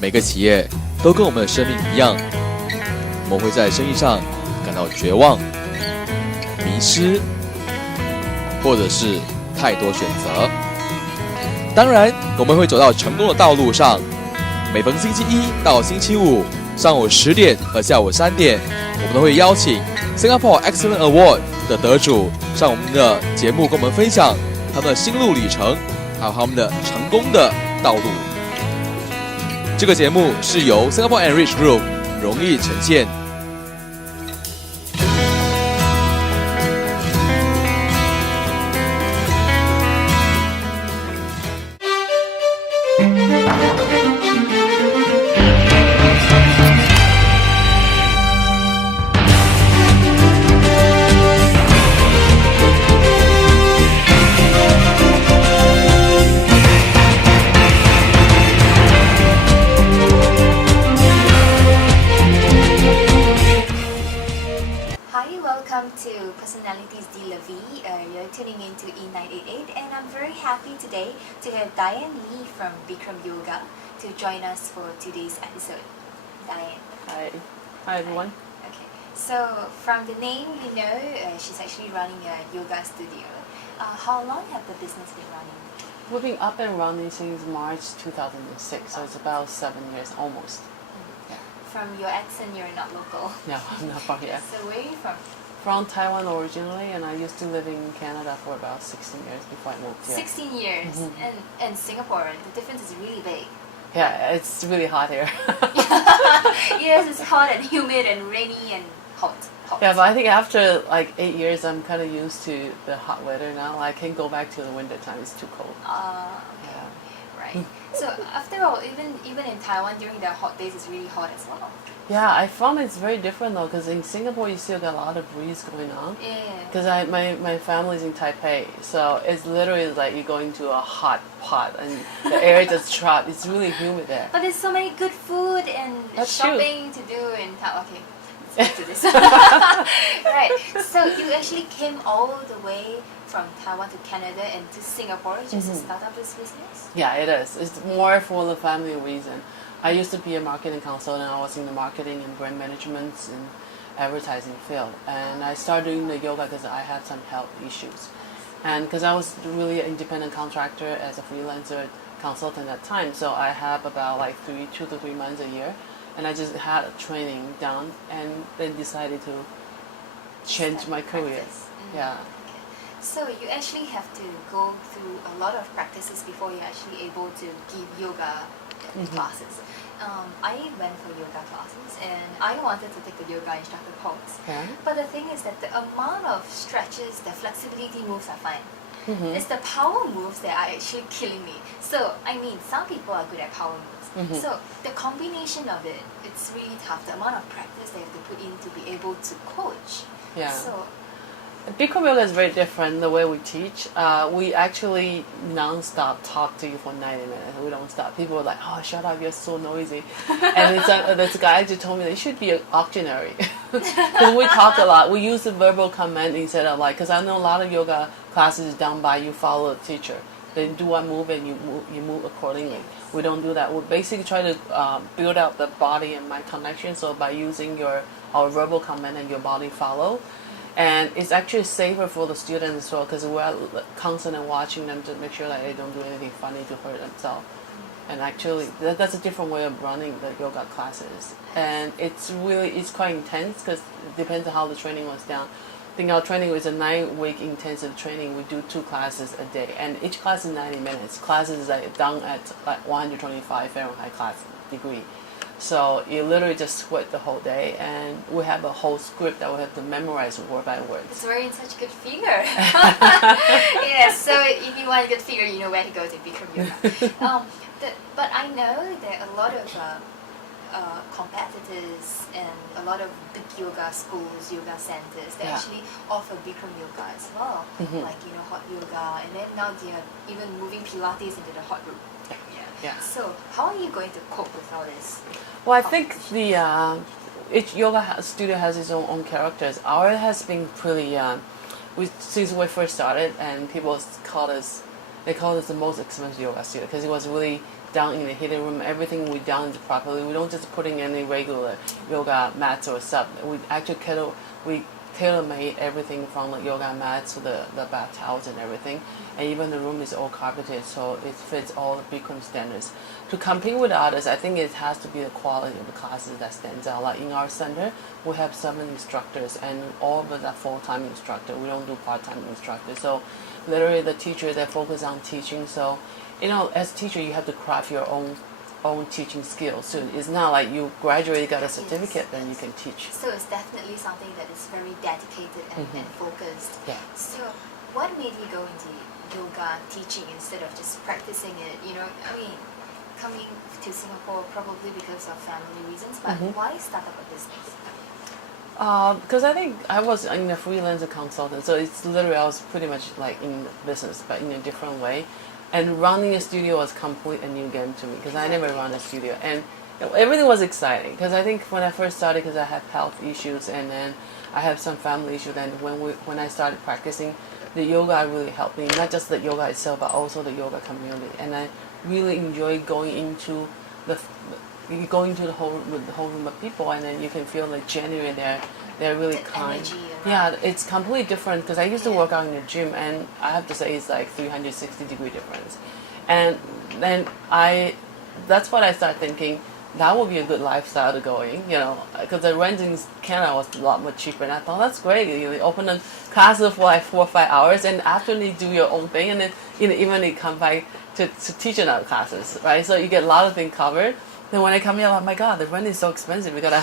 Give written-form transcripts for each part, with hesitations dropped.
每个企业都跟我们的生命一样，我们会在生意上感到绝望、迷失，或者是太多选择。当然，我们会走到成功的道路上。每逢星期一到星期五上午10点和下午3点，我们都会邀请 Singapore Excellent Award 的得主上我们的节目，跟我们分享他们的心路历程，还有他们的成功的道路。这个节目是由 Singapore Enrich Group 荣誉呈现。Welcome to Personalities de la Vie. You're tuning into E988 and I'm very happy today to have Diane Lee from Bikram Yoga to join us for today's episode. Diane. Hi. Hi everyone. Okay. So from the name we know, she's actually running a yoga studio. How long have the business been running? We've been up and running since March 2006, so it's about 7 years almost. From your accent, you're not local. No, I'm not from here. So where are you from? From Taiwan originally, and I used to live in Canada for about 16 years before I moved here. 16 years, and Singapore, the difference is really big. Yeah, it's really hot here. Yes, it's hot and humid and rainy and hot. Yeah, but I think after like 8 years, I'm kind of used to the hot weather now. I can't go back to the winter time; it's too cold. Okay. Right. So after all, even in Taiwan during the hot days, it's really hot as well. Yeah, I found it's very different though, because in Singapore you still got a lot of breeze going on. Yeah. Because my family's in Taipei, so it's literally like you're going to a hot pot and the air just trapped. It's really humid there. But there's so many good food and That's shopping to do in Taiwan. Okay. Let's do this. Right. So you actually came all the way from Taiwan to Canada and to Singapore just to start up this business? Yeah, it is. It's more for the family reason. I used to be a marketing consultant. I was in the marketing and brand management and advertising field. And I started doing the yoga because I had some health issues. And because I was really an independent contractor as a freelancer consultant at the time, so I have about like 2 to 3 months a year. And I just had a training done and then decided to change my career. Yeah. Okay. So you actually have to go through a lot of practices before you're actually able to give yoga classes. I went for yoga classes and I wanted to take the yoga instructor course. Yeah. But the thing is that the amount of stretches, the flexibility moves are fine. It's the power moves that are actually killing me. So, I mean, some people are good at power moves. So, the combination of it, it's really tough. The amount of practice they have to put in to be able to coach. Yeah. So, Bikram Yoga is very different the way we teach. We actually non-stop talk to you for 90 minutes. We don't stop. People are like, oh, shut up, you're so noisy. And this guy just told me that you should be an auctioneer. Because we talk a lot. We use the verbal comment instead of like, because I know a lot of yoga classes is done by you follow the teacher. They do one move and you move accordingly. We don't do that. We basically try to build out the body and mind connection. So by using our verbal comment and your body follow. And it's actually safer for the students as well because we're constantly watching them to make sure that they don't do anything funny to hurt themselves. And actually, that's a different way of running the yoga classes. And it's quite intense because it depends on how the training was done. I think our training is a 9-week intensive training. We do 2 classes a day, and each class is 90 minutes. Classes are done at like 125 Fahrenheit degree. So you literally just sweat the whole day, and we have a whole script that we have to memorize word by word. it's wearing such a good figure. Yeah, so if you want a good figure, you know where to go to Bikram Yoga. But I know that a lot of competitors and a lot of big yoga schools, yoga centers, they actually offer Bikram Yoga as well. Like, hot yoga, and then now they're even moving Pilates into the hot room. Yeah. So how are you going to cope with all this? Well, I think each yoga studio has its own characters. Ours has been pretty, since we first started, and people called us the most expensive yoga studio because it was really done in the hidden room. Everything we done properly. We don't just putting any regular yoga mats or stuff. We actually tailor-made everything from the yoga mats to the bath towels and everything. And even the room is all carpeted, so it fits all the Bikram standards. To compete with others, I think it has to be the quality of the classes that stands out. Like in our center, we have 7 instructors, and all of us are full-time instructors. We don't do part-time instructors. So literally the teacher, they focus on teaching. So, as a teacher, you have to craft your own teaching skills. So it's not like you graduate, got a certificate, then you can teach. So it's definitely something that is very dedicated and focused. Yeah. So what made you go into yoga teaching instead of just practicing it? Coming to Singapore probably because of family reasons, but why start up a business? Because I think I was in a freelancer consultant, so it's literally I was pretty much like in business, but in a different way. And running a studio was completely a new game to me because I never run a studio, and everything was exciting. Because I think when I first started, because I had health issues, and then I have some family issues, and when I started practicing, the yoga really helped me. Not just the yoga itself, but also the yoga community, and I really enjoy going into the whole room of people, and then you can feel like genuine. They're really The kind. energy Yeah, it's completely different because I used to work out in the gym, and I have to say it's like 360-degree difference. And then that's what I started thinking. That would be a good lifestyle to go in, because the rent in Canada was a lot more cheaper, and I thought that's great. You open a class for like 4 or 5 hours, and after you do your own thing, and then even you come back to teach another classes, right? So you get a lot of things covered. Then when I come here, I'm like, oh my god, the rent is so expensive. We gotta.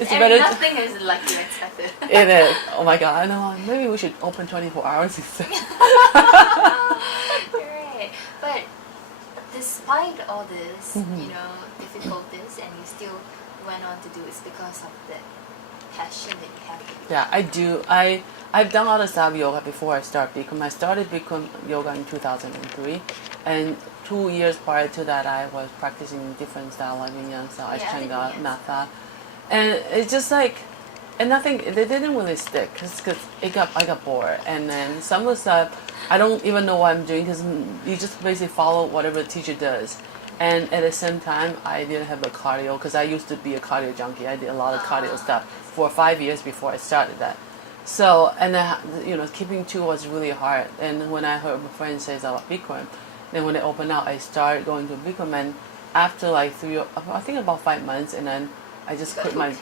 It's better. Nothing is like you expected. It is. Oh my god, I know. Maybe we should open 24 hours instead. Right. But despite all this, difficulties, and you still went on to do it because of the passion that you have. Yeah, I do. I've done other style of yoga before I started Bikram. I started Bikram yoga in 2003, and 2 years prior to that, I was practicing different style, like Yin style, Ashtanga, Natha, and it's just like, and nothing. They didn't really stick because I got bored, and then some of the stuff I don't even know what I'm doing because you just basically follow whatever the teacher does. And at the same time, I didn't have the cardio because I used to be a cardio junkie. I did a lot of cardio stuff for 5 years before I started that. So, and then, keeping 2 was really hard. And when I heard my friend say about Bikram, then when it opened up, I started going to Bikram. And after like about 5 months, and then I just quit my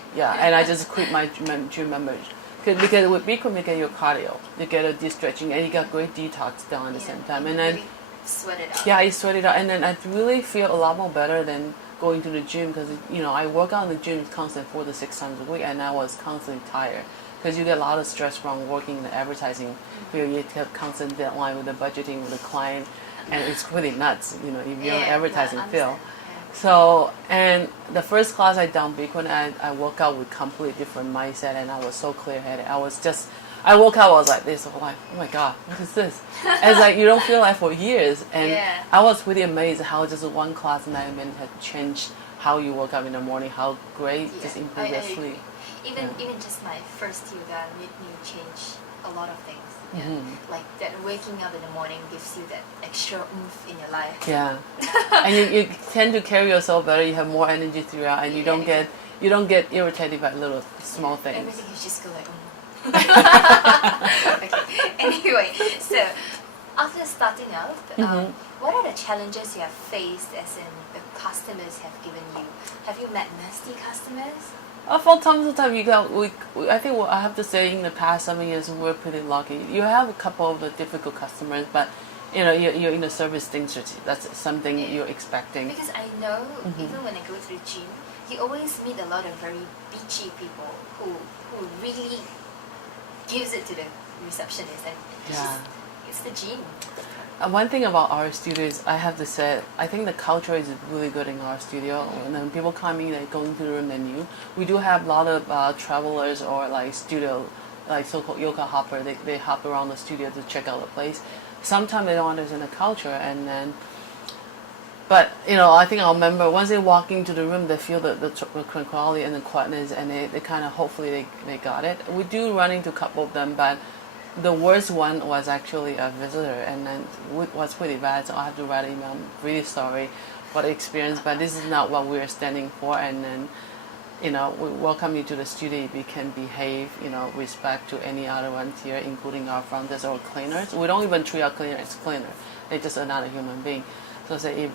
gym membership. Because with Bikram, you get your cardio, you get a de-stretching, and you got great detox done at the same time. And then sweat it out. Yeah, I sweat it out, and then I really feel a lot more better than going to the gym because I work out in the gym constantly 4 to 6 times a week, and I was constantly tired because you get a lot of stress from working in the advertising field. You have constant deadline with the budgeting with the client, and it's really nuts. If you're in the advertising field. So, and the first class I done Bikram, I woke out with completely different mindset, and I was so clear-headed. I woke up, I was like this, I'm like, oh my god, what is this? And it's like, you don't feel like for years. And I was really amazed how just one class 9 minutes had changed how you woke up in the morning, how great just improved your sleep. Even just my first yoga made me change a lot of things. Like that waking up in the morning gives you that extra oomph in your life. Yeah. And you tend to carry yourself better, you have more energy throughout, and you don't get irritated by little small things. Everything is just go like, okay. Anyway, so after starting out, what are the challenges you have faced as in the customers have given you? Have you met nasty customers? From time to time, I think I have to say in the past 7 years, we're pretty lucky. You have a couple of the difficult customers, but you're in the service industry. That's something you're expecting. Because I know, even when I go to the gym, you always meet a lot of very bitchy people who really gives it to the receptionist, and it's the gym. One thing about our studio is, I have to say, I think the culture is really good in our studio. And then people come in, they go into the room, they're new. We do have a lot of travelers or like studio, like so-called yoga hopper. They hop around the studio to check out the place. Sometimes they don't understand the culture, and then. But I think I'll remember once they walk into the room, they feel the quality and the quietness, and they kind of hopefully they got it. We do run into a couple of them, but the worst one was actually a visitor, and then it was pretty bad. So I have to write an email. I'm really sorry for the experience, but this is not what we're standing for. And then, we welcome you to the studio if you can behave, respect to any other ones here, including our front desk or cleaners. We don't even treat our cleaner as cleaner. They're just another human being. So say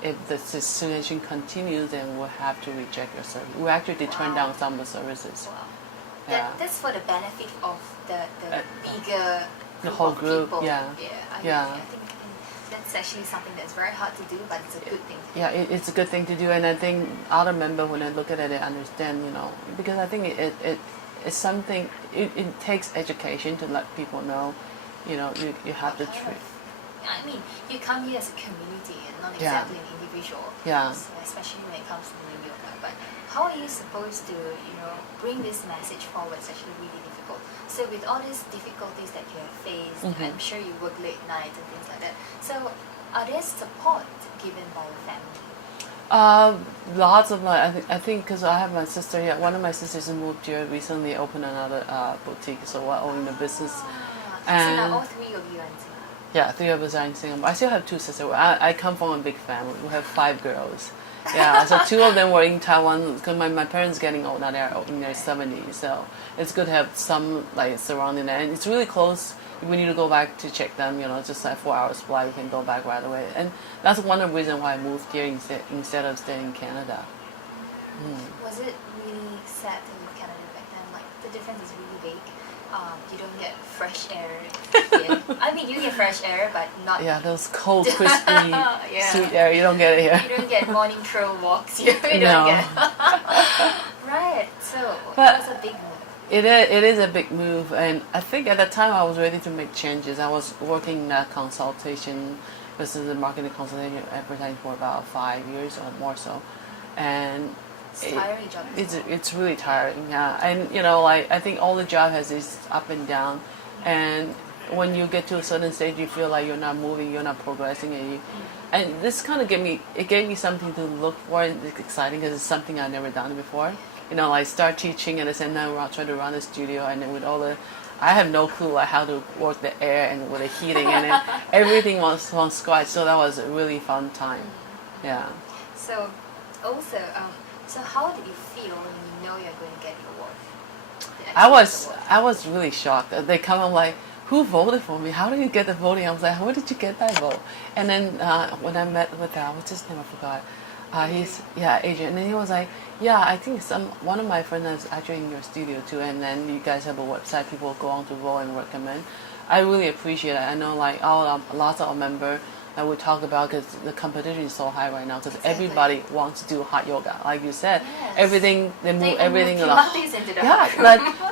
if the situation continues, then we'll have to reject your service. We actually did turn down some of the services. Wow. Yeah. That's for the benefit of the bigger The whole of group, people. yeah. I think that's actually something that's very hard to do, but it's a good thing to do. Yeah, it's a good thing to do, and I think other members, when they look at it, they understand, because I think it's something, it takes education to let people know, you have to treat. I mean, you come here as a community and not Yeah. exactly an individual. Yeah. So especially when it comes to doing yoga. But how are you supposed to, bring this message forward? It's actually really difficult. So with all these difficulties that you have faced, I'm sure you work late nights and things like that. So are there support given by your family? Lots of I think because I have my sister here. One of my sisters moved here recently, opened another boutique, so we're owning the business. So now all three of you are in Singapore. Yeah, 3 of us are in Singapore. I still have 2 sisters. I come from a big family. We have 5 girls. Yeah, so 2 of them were in Taiwan because my parents getting old now. They're in their 70s, so it's good to have some surrounding there. And it's really close. If we need to go back to check them, just 4 hours flight, we can go back right away. And that's one of the reasons why I moved here instead of staying in Canada. Was it really sad to leave Canada back then? Like the difference is really big. You don't get fresh air here. I mean, you get fresh air, but not. Yeah, those cold, crispy, Yeah. sweet air. You don't get it here. You don't get morning trail walks here. You No. don't get. Right. So But- it was a big move. It is a big move, and I think at that time I was ready to make changes. I was working in that consultation, business and marketing consultation, advertising for about 5 years or more so, and It's a tiring job. it's really tiring. Yeah, and I think all the job has this up and down, and when you get to a certain stage, you feel like you're not moving, you're not progressing, and this kind of gave me something to look for. And it's exciting because it's something I've never done before. I start teaching and I said, now I'll try to run the studio, and then with all I have no clue how to work the air and with the heating, and then everything was from scratch. So that was a really fun time. Yeah. So also, so how did you feel when you know you're going to get your award? I was really shocked. They come and like, who voted for me? How did you get the voting? I was like, where did you get that vote? And then when I met with what's his name? I forgot. He's Adrian, and then he was like, yeah, I think one of my friends is actually in your studio too, and then you guys have a website, people go on to vote and recommend. I really appreciate it. I know lots of our members that we talk about, because the competition is so high right now, because everybody wants to do hot yoga, like you said. Yes. Everything they move everything along.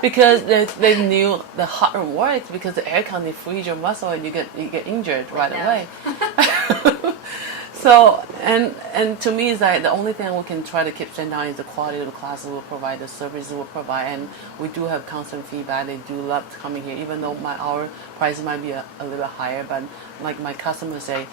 because they knew the hot room works, because the air can freeze your muscle and you get injured right away. So, and to me, it's like the only thing we can try to keep standing down is the quality of the classes we'll provide, the services we'll provide, and we do have constant feedback. They do love coming here, even though our price might be a little bit higher. But like my customers say,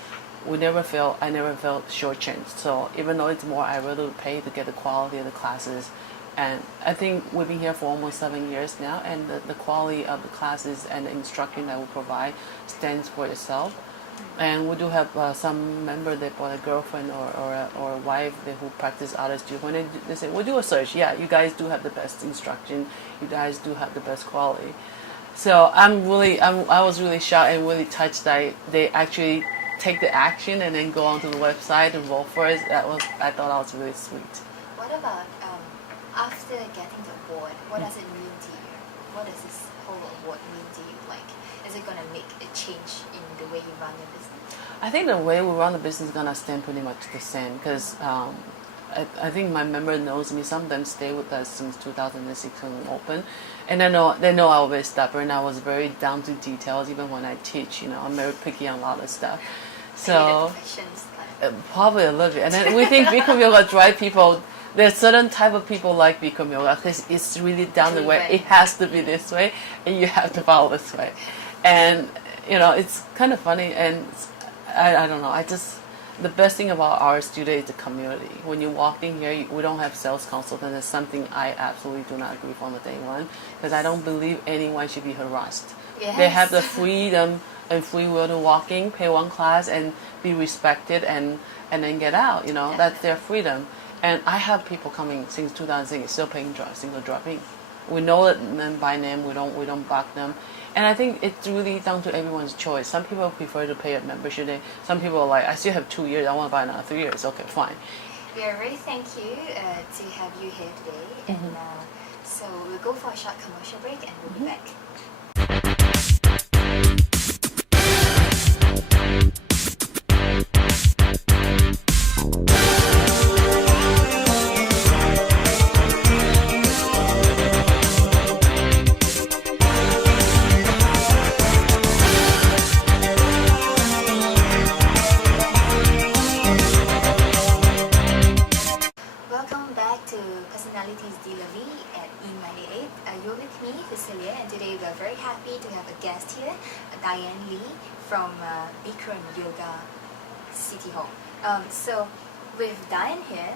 I never felt shortchanged. So even though it's more, I rather pay to get the quality of the classes. And I think we've been here for almost 7 years now, and the quality of the classes and the instruction that we provide stands for itself. And we do have some member that bought a girlfriend or a wife who practice others too. When they say, we'll do a search, yeah, you guys do have the best instruction, you guys do have the best quality. So I was really shocked and really touched that they actually take the action and then go onto the website and vote for it. I thought that was really sweet. What about after getting the award? What does it mean to you? What does this whole award mean to you? Like, is it gonna make a change in the way you run your business? I think the way we run the business is gonna stay pretty much the same, because I think my member knows me. Some of them stay with us since 2006 when we opened, and they know I was very stubborn. I was very down to details. Even when I teach, I'm very picky on a lot of stuff. So probably a little bit. And then we think Bikram yoga drive people. There's certain type of people like Bikram yoga because it's really down the way. It has to be this way, and you have to follow this way. And it's kind of funny, and I don't know. The best thing about our studio is the community. When you walk in here, we don't have sales consultants. That's something I absolutely do not agree from the day one, because I don't believe anyone should be harassed They have the Yes. freedom and free will to walk in, pay one class, and be respected, and then get out. You know, Yeah. that's their freedom. And I have people coming since 2006 still paying single drop-in. We know them by name. We don't bug them. And I think it's really down to everyone's choice. Some people prefer to pay a membership day. Some people are like, I still have 2 years. I want to buy another 3 years. Okay, fine. We are very thank you to have you here today. And so we'll go for a short commercial break and we'll be back. Welcome back to Personalities DLV at E98. You're with me, Cecilia, and today we're very happy to have a guest here, Diane Lee from Bikram Yoga City Hall. So with Diane here,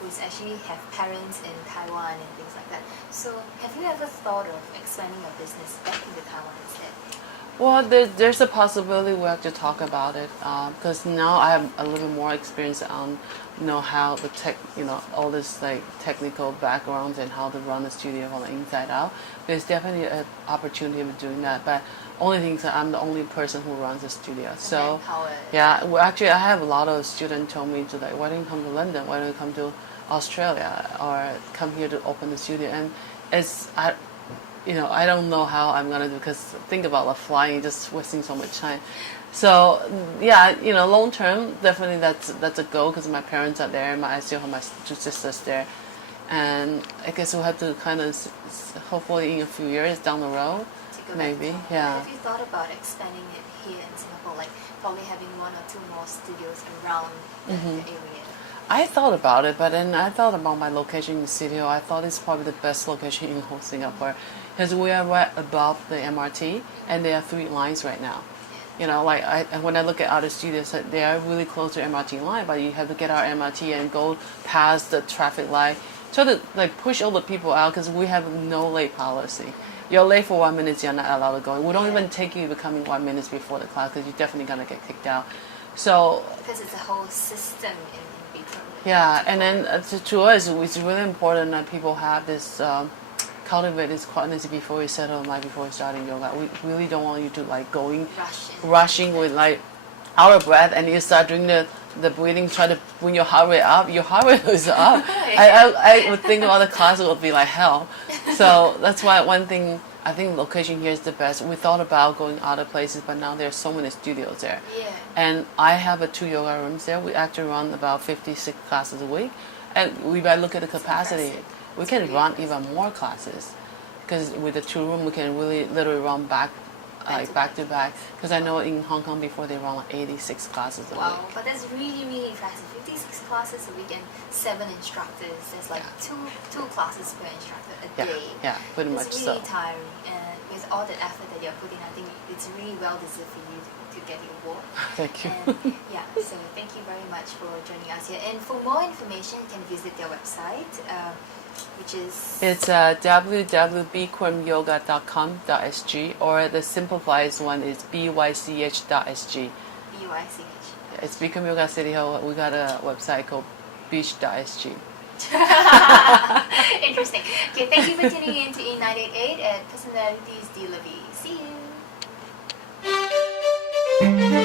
who's actually have parents in Taiwan and things like that. So have you ever thought of expanding your business back into Taiwan instead? Well, there's a possibility we have to talk about it because now I have a little more experience on, how the all this like technical backgrounds and how to run the studio from the inside out. There's definitely an opportunity of doing that, but only thing is that I'm the only person who runs the studio. So Manpower. yeah, well, actually I have a lot of students told me to like, why don't you come to London? Why don't you come to Australia or come here to open the studio? And I don't know how I'm gonna do because think about like flying, just wasting so much time. So yeah, long term, definitely that's a goal because my parents are there. I still have my two sisters there, and I guess we'll have to kind of hopefully in a few years down the road, To go back maybe. to Taiwan. Yeah. Have you thought about expanding it here in Singapore, like probably having 1 or 2 more studios around the area? I thought about it, but then I thought about my location in City Hall. I thought it's probably the best location in whole Singapore because we are right above the MRT and there are 3 lines right now. When I look at other studios, they are really close to MRT line, but you have to get our MRT and go past the traffic light. So to like push all the people out because we have no late policy. You're late for 1 minute, you're not allowed to go. We don't even take you to coming 1 minute before the class because you're definitely gonna get kicked out. So Because it's a whole system in Bikram. yeah, and then to us, it's really important that people have this cultivate this quality before you settle in life, before you starting yoga. We really don't want you to like going rushing with like out of breath, and you start doing the breathing, try to bring your heart rate up. Your heart rate is up. I would think about the class would be like hell. So that's why one thing I think location here is the best. We thought about going other places, but now there's so many studios there. Yeah. And I have 2 yoga rooms there. We actually run about 56 classes a week, and we look at the capacity. We can run even more classes because with the 2 room we can really literally run back to back. Because I know in Hong Kong before they run like 86 classes a Wow, week. but that's really, really impressive. 56 classes a week and 7 instructors. There's like two classes per instructor a Yeah, day. yeah, pretty much It's so. really tiring, and with all the effort that you're putting, I think it's really well deserved for you to get the award. Thank you. And yeah, so thank you very much for joining us here. And for more information, you can visit their website, which is It's www.bikramyoga.com.sg, or the simplified one is bych.sg. BYCH. It's Bikram Yoga City Hall. We got a website called beach.sg. Interesting. Okay, thank you for tuning in to E988 at Personalities DLV. See you.